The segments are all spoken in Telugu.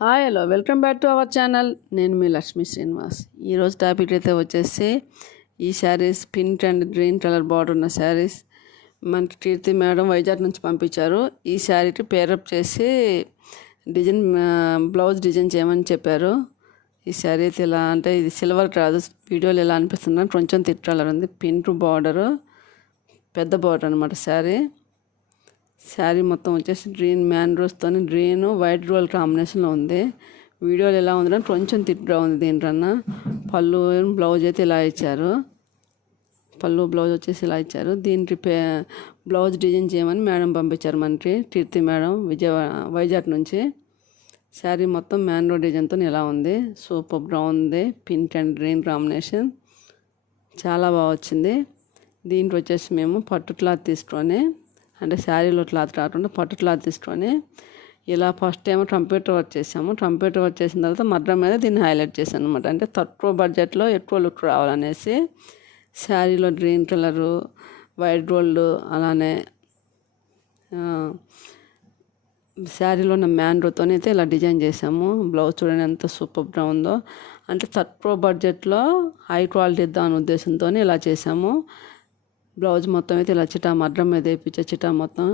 Hi hello welcome back to our channel. నేను మీ లక్ష్మీ శ్రీనివాస్. ఈరోజు టాపిక్ అయితే వచ్చేసి ఈ saris pink and green colour border ఉన్న శారీస్ మనకి కీర్తి మేడం వైజాగ్ నుంచి పంపించారు. ఈ శారీకి పేరప్ చేసి డిజైన్ బ్లౌజ్ డిజైన్ చేయమని చెప్పారు. ఈ శారీ అయితే ఎలా అంటే ఇది సిల్వర్ కాదు, వీడియోలో ఎలా అనిపిస్తుంది కొంచెం థిక్ కలర్ ఉంది. పింక్ బార్డరు, పెద్ద బార్డర్ అనమాట శారీ మొత్తం వచ్చేసి గ్రీన్ మ్యాంగ్రోస్తో గ్రీన్ వైట్ రోల్ కాంబినేషన్లో ఉంది. వీడియోలో ఎలా ఉందంటే కొంచెం థిక్గా ఉంది. దీంట్రన్నా పళ్ళు బ్లౌజ్ అయితే ఇలా ఇచ్చారు. పళ్ళు బ్లౌజ్ వచ్చేసి ఇలా ఇచ్చారు. దీనికి బ్లౌజ్ డిజైన్ చేయమని మేడం పంపించారు మనకి, కీర్తి మేడం వైజాగ్ నుంచి. శారీ మొత్తం మ్యాంగ్రో డిజైన్తో ఇలా ఉంది. సూపర్గా ఉంది. పింక్ అండ్ గ్రీన్ కాంబినేషన్ చాలా బాగా వచ్చింది. దీంట్లో వచ్చేసి మేము పట్టు క్లాత్ తీసుకొని, అంటే శారీలో క్లాత్ కాకుండా పట్టు క్లాత్ తీసుకొని ఇలా ఫస్ట్ ఏమో కంప్యూటర్ వర్క్ చేసాము. కంప్యూటర్ వర్క్ చేసిన తర్వాత మగ్గం మీద దీన్ని హైలైట్ చేశాను అనమాట. అంటే తక్కువ బడ్జెట్లో ఎక్కువ లుక్ రావాలనేసి శారీలో గ్రీన్ కలరు, వైట్ గోల్డ్, అలానే శారీలో ఉన్న మ్యాండ్రోతో అయితే ఇలా డిజైన్ చేసాము. బ్లౌజ్ చూడండి ఎంత సూపర్గా ఉందో. అంటే తక్కువ బడ్జెట్లో హై క్వాలిటీ ఇద్దాం అనే ఉద్దేశంతో ఇలా చేసాము. బ్లౌజ్ మొత్తం అయితే ఇలా చిటా మగ్గం మీద వేయించా, చిటా మొత్తం,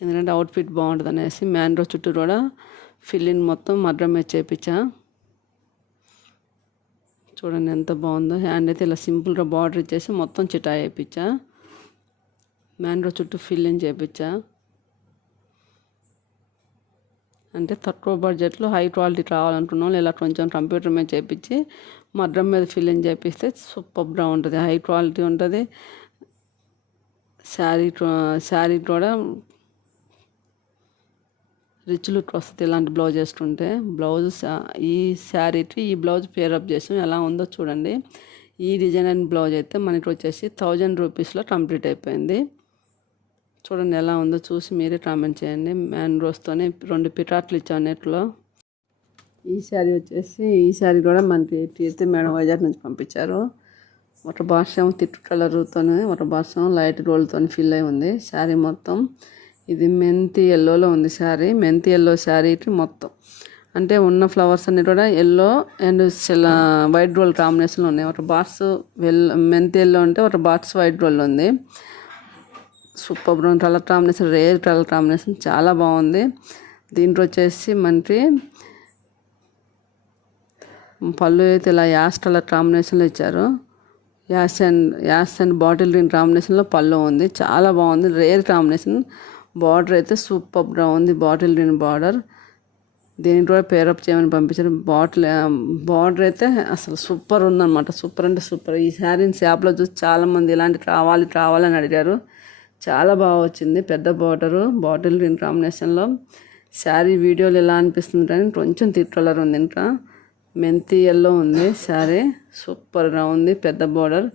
ఎందుకంటే అవుట్ఫిట్ బాగుంటుంది అనేసి. మ్యాండ్రో చుట్టూ కూడా ఫిల్లింగ్ మొత్తం మగ్గం మీద చేయించా. చూడండి ఎంత బాగుందో. హ్యాండ్ అయితే ఇలా సింపుల్గా బార్డర్ ఇచ్చేసి మొత్తం చిటా వేయించా. మ్యాండ్రో చుట్టూ ఫిల్లింగ్ చేయించా. అంటే తక్కువ బడ్జెట్లో హై క్వాలిటీ కావాలనుకున్న వాళ్ళు ఇలా కొంచెం కంప్యూటర్ మీద చేయించి మగ్గం మీద ఫిల్లింగ్ చేపిస్తే సూపర్గా ఉంటుంది, హై క్వాలిటీ ఉంటుంది. శారీ కూడా రిచ్ లుక్ వస్తుంది ఇలాంటి బ్లౌజ్ వేసుకుంటే. బ్లౌజ్ ఈ శారీకి ఈ బ్లౌజ్ పేరప్ చేసాం. ఎలా ఉందో చూడండి. ఈ డిజైన్ అండ్ బ్లౌజ్ అయితే మనకి వచ్చేసి 1000 రూపీస్లో కంప్లీట్ అయిపోయింది. చూడండి ఎలా ఉందో చూసి మీరే కామెంట్ చేయండి. మ్యాంగ్రోస్తోనే 2 పిటాట్లు ఇచ్చాను నెట్లో. ఈ శారీ కూడా మనకి కీర్తి మేడం వైజాగ్ నుంచి పంపించారు. ఒక భాషం తిట్టు కలర్తో, ఒక భాషం లైట్ గోల్డ్తో ఫిల్ అయి ఉంది. శారీ మొత్తం ఇది మెంతి ఎల్లోలో ఉంది. మెంతి ఎల్లో శారీకి మొత్తం అంటే ఉన్న ఫ్లవర్స్ అన్ని కూడా ఎల్లో అండ్ వైట్ గోల్డ్ కాంబినేషన్లో ఉన్నాయి. ఒక బాక్స్ మెంతి ఎల్లో అంటే ఒక బాక్స్ వైట్ గోల్డ్ ఉంది. Super brown colour combination, rare colour combination చాలా బాగుంది. దీంట్లో వచ్చేసి మనకి పళ్ళు అయితే ఇలా యాష్ కలర్ కాంబినేషన్లో ఇచ్చారు. యాష్ అండ్ బాటిల్ గ్రీన్ కాంబినేషన్లో పళ్ళు ఉంది. చాలా బాగుంది, రేర్ కాంబినేషన్. బార్డర్ అయితే సూపర్గా ఉంది, బాటిల్ గ్రీన్ బార్డర్. దీనికి కూడా పేరప్ చేయమని పంపించారు. బార్డర్ అయితే అసలు సూపర్ ఉందన్నమాట. సూపర్ అంటే సూపర్. ఈ శారీని షాప్లో చూసి చాలామంది ఇలాంటి కావాలని అడిగారు. చాలా బాగా వచ్చింది. పెద్ద బార్డరు, బాటిల్ గ్రీన్ కాంబినేషన్లో. శారీ వీడియోలు ఎలా అనిపిస్తుంది కానీ కొంచెం థిక్ కలర్ ఉంది. ఇంకా మెంతి ఎల్లో ఉంది. శారీ సూపర్గా ఉంది. పెద్ద బార్డర్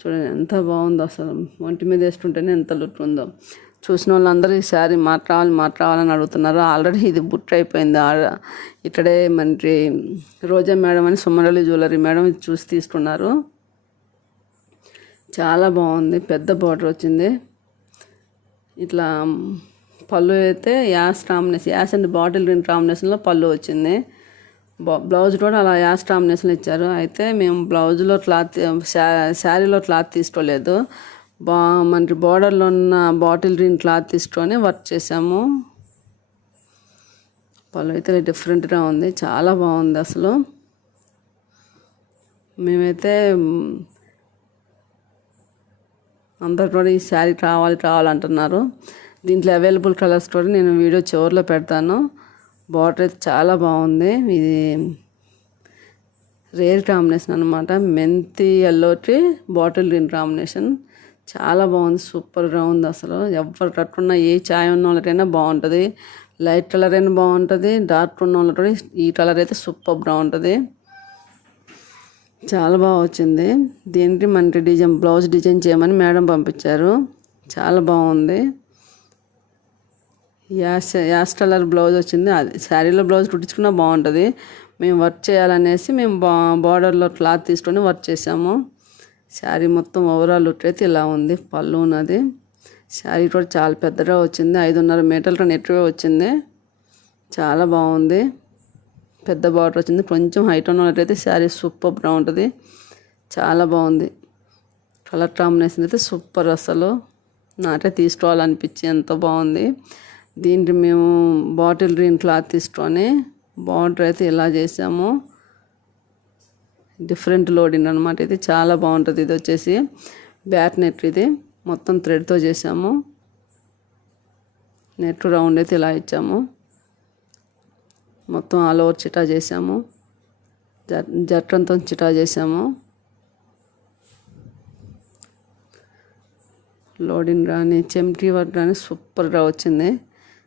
చూడండి ఎంత బాగుందో. అసలు ఒంటి మీద వేసుకుంటేనే ఎంత లుక్ ఉందో. చూసిన వాళ్ళందరూ ఈ శారీ మాట్లాడాలని అడుగుతున్నారు. ఆల్రెడీ ఇది బుక్ అయిపోయింది. ఇక్కడే మనకి రోజా మేడం అని సుమరలి జ్యువెలరీ మేడం ఇది చూసి తీసుకున్నారు. చాలా బాగుంది. పెద్ద బార్డర్ వచ్చింది. ఇట్లా పళ్ళు అయితే యాష్ అండ్ బాటిల్ గ్రీన్ కాంబినేషన్లో పళ్ళు వచ్చింది. బ్లౌజ్ కూడా అలా యాష్ కాంబినేషన్లో ఇచ్చారు. అయితే మేము బ్లౌజ్లో క్లాత్ శారీలో క్లాత్ తీసుకోలేదు. మనకి బార్డర్లో ఉన్న బాటిల్ గ్రీన్ క్లాత్ తీసుకొని వర్క్ చేసాము. పళ్ళు అయితే డిఫరెంట్గా ఉంది, చాలా బాగుంది అసలు. మేమైతే అందరు కూడా ఈ శారీ కావాలంటున్నారు. దీంట్లో అవైలబుల్ కలర్స్ కూడా నేను వీడియో చివరిలో పెడతాను. బార్డర్ అయితే చాలా బాగుంది. ఇది రేర్ కాంబినేషన్ అనమాట. మెంతి ఎల్లోకి బాటిల్ గ్రీన్ కాంబినేషన్ చాలా బాగుంది. సూపర్గా ఉంది అసలు. ఎవరు కట్టుకున్నా ఏ ఛాయ్ ఉన్న వాళ్ళకైనా బాగుంటుంది. లైట్ కలర్ అయినా బాగుంటుంది, డార్క్ ఉన్న వాళ్ళకి ఈ కలర్ అయితే సూపర్గా ఉంటుంది. చాలా బాగా వచ్చింది. దీనికి మనకి బ్లౌజ్ డిజైన్ చేయమని మేడం పంపించారు. చాలా బాగుంది. యాష్ కలర్ బ్లౌజ్ వచ్చింది. అది శారీలో బ్లౌజ్ కుట్టించుకున్నా బాగుంటుంది. మేము వర్క్ చేయాలనేసి మేము బార్డర్లో క్లాత్ తీసుకొని వర్క్ చేసాము. శారీ మొత్తం ఓవరాల్ లుక్ అయితే ఇలా ఉంది. పళ్ళు ఉన్నది. శారీ కూడా చాలా పెద్దగా వచ్చింది. 5.5 మీటర్ల నెట్టుగా వచ్చింది. చాలా బాగుంది. పెద్ద బార్డర్ వచ్చింది. కొంచెం హైట్ ఉన్నట్లయితే శారీ సూపర్గా ఉంటుంది. చాలా బాగుంది. కలర్ కాంబినేషన్ అయితే సూపర్. అసలు నాకే తీసుకోవాలనిపించి ఎంత బాగుంది. దీంట్లో మేము బాటిల్ గ్రీన్ క్లాత్ తీసుకొని బార్డర్ అయితే ఇలా చేసాము. డిఫరెంట్ లోడింగ్ అనమాట. ఇది చాలా బాగుంటుంది. ఇది వచ్చేసి బ్యాక్ నెట్. ఇది మొత్తం థ్రెడ్తో చేసాము. నెట్ రౌండ్ అయితే ఇలా ఇచ్చాము. మొత్తం ఆల్ ఓవర్ చిటా చేసాము. జట్రంతో చిటా చేసాము. లోడింగ్ కానీ చెమ్టీ వర్క్ కానీ సూపర్గా వచ్చింది.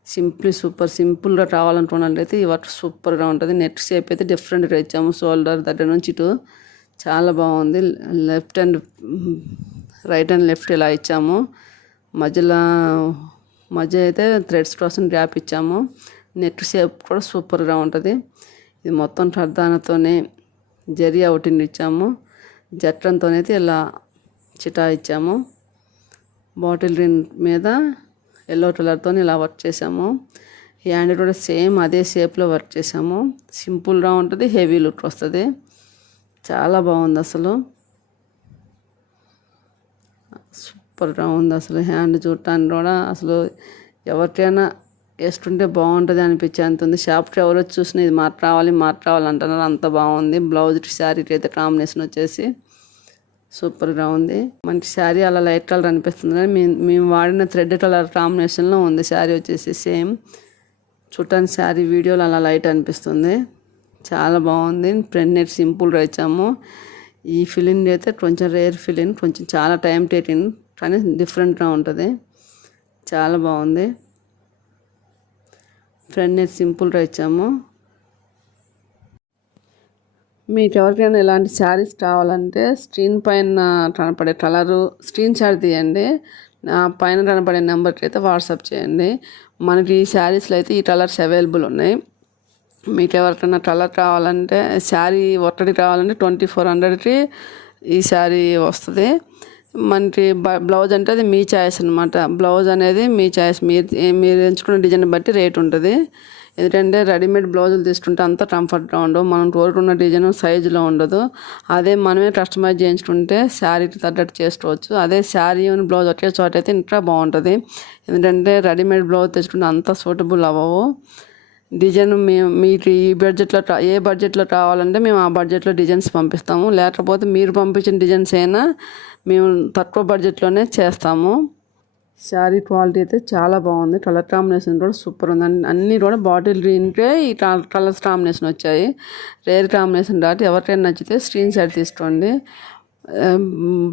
సింపుల్గా రావాలనుకున్నట్లయితే ఈ వర్క్ సూపర్గా ఉంటుంది. నెట్ షేప్ అయితే డిఫరెంట్గా ఇచ్చాము. షోల్డర్ దగ్గర నుంచి ఇటు చాలా బాగుంది. Left and right and left ఇలా ఇచ్చాము. మధ్య అయితే థ్రెడ్స్ కోసం గ్యాప్ ఇచ్చాము. నెట్ షేప్ కూడా సూపర్గా ఉంటుంది. ఇది మొత్తం టర్దానతోనే జరీ అవుటింగ్ ఇచ్చాము. జట్రంతోనైతే ఇలా చిటా ఇచ్చాము. బాటిల్ గ్రీన్ మీద ఎల్లో కలర్తో ఇలా వర్క్ చేసాము. హ్యాండ్ కూడా సేమ్ అదే షేప్లో వర్క్ చేసాము. సింపుల్గా ఉంటుంది. హెవీ లుక్ వస్తుంది. చాలా బాగుంది. అసలు సూపర్గా ఉంది. అసలు హ్యాండ్ చూడటానికి కూడా అసలు ఎవరికైనా వేసుకుంటే బాగుంటుంది అనిపించేంత ఉంది. షాప్కి ఎవరు వచ్చి చూసినా ఇది రావాలి అంటున్నారు. అంత బాగుంది. బ్లౌజ్ శారీకి అయితే కాంబినేషన్ వచ్చేసి సూపర్గా ఉంది. మంచి శారీ అలా లైట్ కలర్ అనిపిస్తుంది కానీ మేము వాడిన థ్రెడ్ కలర్ కాంబినేషన్లో ఉంది శారీ వచ్చేసి సేమ్. చూడటానికి శారీ వీడియోలో అలా లైట్ అనిపిస్తుంది. చాలా బాగుంది. ఫ్రంట్ నెట్ సింపుల్గా ఇచ్చాము. ఈ ఫిలింగ్ అయితే కొంచెం రేర్ ఫిలింగ్, కొంచెం చాలా టైం టేకింగ్ కానీ డిఫరెంట్గా ఉంటుంది. చాలా బాగుంది. ఫ్రంట్ నెట్ సింపుల్గా ఇచ్చాము. మీకు ఎవరికైనా ఇలాంటి శారీస్ కావాలంటే స్క్రీన్ పైన కనపడే కలరు స్క్రీన్ షాట్ తీయండి. పైన కనపడే నెంబర్కి అయితే వాట్సాప్ చేయండి. మనకి ఈ శారీస్లో అయితే ఈ కలర్స్ అవైలబుల్ ఉన్నాయి. మీకు ఎవరికైనా కలర్ కావాలంటే శారీ ఒక్కటి కావాలంటే 2400కి ఈ శారీ వస్తుంది. మనకి బ్లౌజ్ అంటే అది మీ చాయిస్ అనమాట. బ్లౌజ్ అనేది మీ చాయిస్. మీరు ఎంచుకున్న డిజైన్ బట్టి రేట్ ఉంటుంది. ఎందుకంటే రెడీమేడ్ బ్లౌజులు తీసుకుంటే అంత కంఫర్ట్గా ఉండవు. మనం కోరుకున్న డిజైన్ సైజులో ఉండదు. అదే మనమే కస్టమైజ్ చేయించుకుంటే శారీకి తగ్గట్టు చేసుకోవచ్చు. అదే శారీ బ్లౌజ్ ఒకే చోట అయితే ఇంకా బాగుంటుంది. ఎందుకంటే రెడీమేడ్ బ్లౌజ్ తెచ్చుకుంటే అంత సూటబుల్ అవ్వవు. డిజైన్ మీకు ఈ బడ్జెట్లో ఏ బడ్జెట్లో కావాలంటే మేము ఆ బడ్జెట్లో డిజైన్స్ పంపిస్తాము. లేకపోతే మీరు పంపించిన డిజైన్స్ అయినా మేము తక్కువ బడ్జెట్లోనే చేస్తాము. శారీ క్వాలిటీ అయితే చాలా బాగుంది. కలర్ కాంబినేషన్ కూడా సూపర్ ఉంది. అన్నీ కూడా బాటిల్ గ్రీన్కే ఈ కలర్స్ కాంబినేషన్ వచ్చాయి. రేర్ కాంబినేషన్ కాబట్టి ఎవరికైనా నచ్చితే స్క్రీన్ షాట్ తీసుకోండి.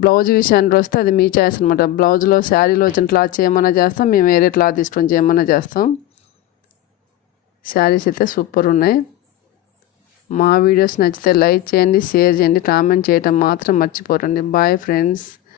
బ్లౌజ్ విషయానికి వస్తే అది మీ చాయిస్ అనమాట. బ్లౌజ్లో శారీలో వచ్చిన క్లాత్ చేయమన్నా చేస్తాం, మేము వేరే క్లాత్ తీసుకొని చేయమన్నా చేస్తాం. శారీస్ అయితే సూపర్ ఉన్నాయి. మా వీడియోస్ నచ్చితే లైక్ చేయండి, షేర్ చేయండి, కామెంట్ చేయటం మాత్రం మర్చిపోకండి. Bye friends.